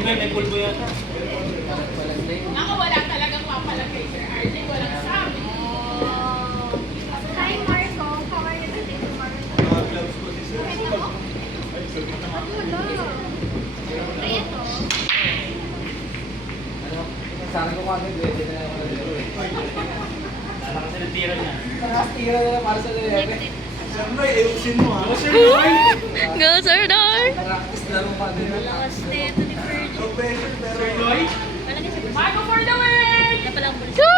Di ba may pulbo yata? Ako wala talagang papalagay, Sir RJ. Walang sabi. Hi Marco, how are you today tomorrow? Gloves ko si sir. Ano mo? Wala. Ay, ito. Sabi ko kagad, pwede na ako nalaro eh. Para kasi natira niya. Parang tira na lang para sa lalaki. Sir Noy, ayusin mo ha. Sir Noy! Go, Sir Dar! Practice laro pa din. Lakas na ito ni Virgil. No pressure pero... Sir Noy? Wala kasi Marco for the win! na palang bulis. Go!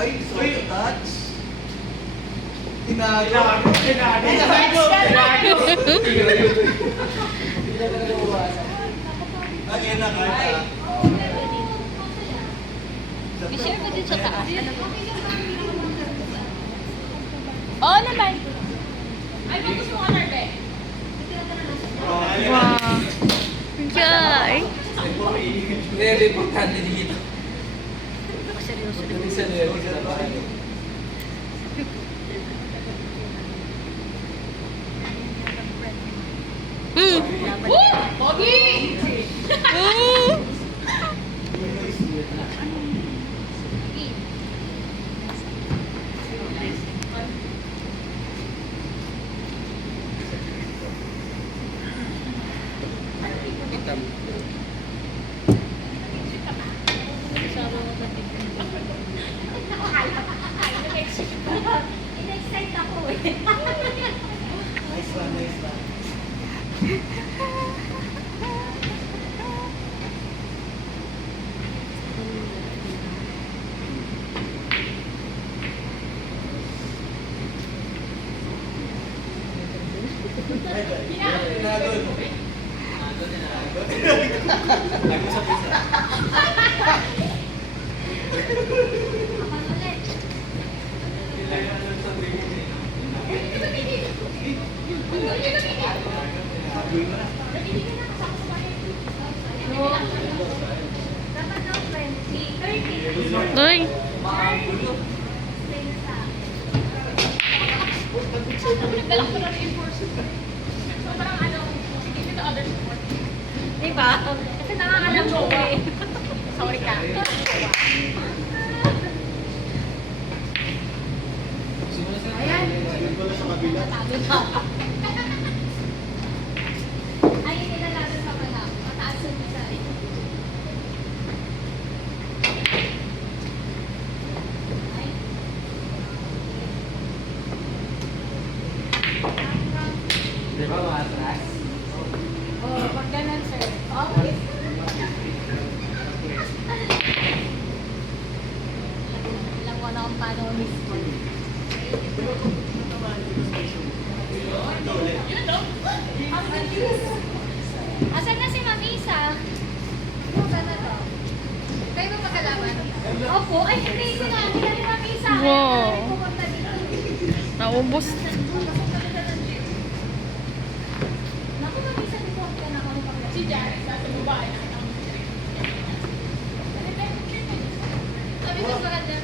Ay, so touch. Tinago. Tinago! Tinago! Hindi na talaga uwasan. Ay, yan na kaya. I-share ko din sa taas. Oo naman. Ay, kung gusto mo ka, Narbe. Wow! Enjoy! Very importante dito. Seryoso din. Hindi sa laro sa bahay. Mm. Woo! Pogi! Mm. Kasama mo ba din? In-excite ako eh. Nice one, nice one. Tinago. Nag-usap isa. Dapat daw 20, 30. Uy! Nagdala ko na reinforcement. So parang ano, give you the other support. Diba? Kasi nakakalam mo eh. Sorry ka. Ayan. Ito na sa kabila. Ay, nilalaro sa pala. Mataas yung isa eh. Ay. Di ba mga atras? Oh, pag ganun, sir. Okay. Alam ko na kung paano umispan. Yun, no? Ang cute. Asan na si Ma'am Isa? Saan na to? Kayo ba magkalaman? Opo. Ay, hindi ko na. Hindi na ni Ma'am Isa. Kaya Wow. na rin pumunta dito. Naubos. Pasok kami na ng gym. Naku, Ma'am Isa, dito ako na ako ng Si Jared, sa babae. Sabi ko sa kanya,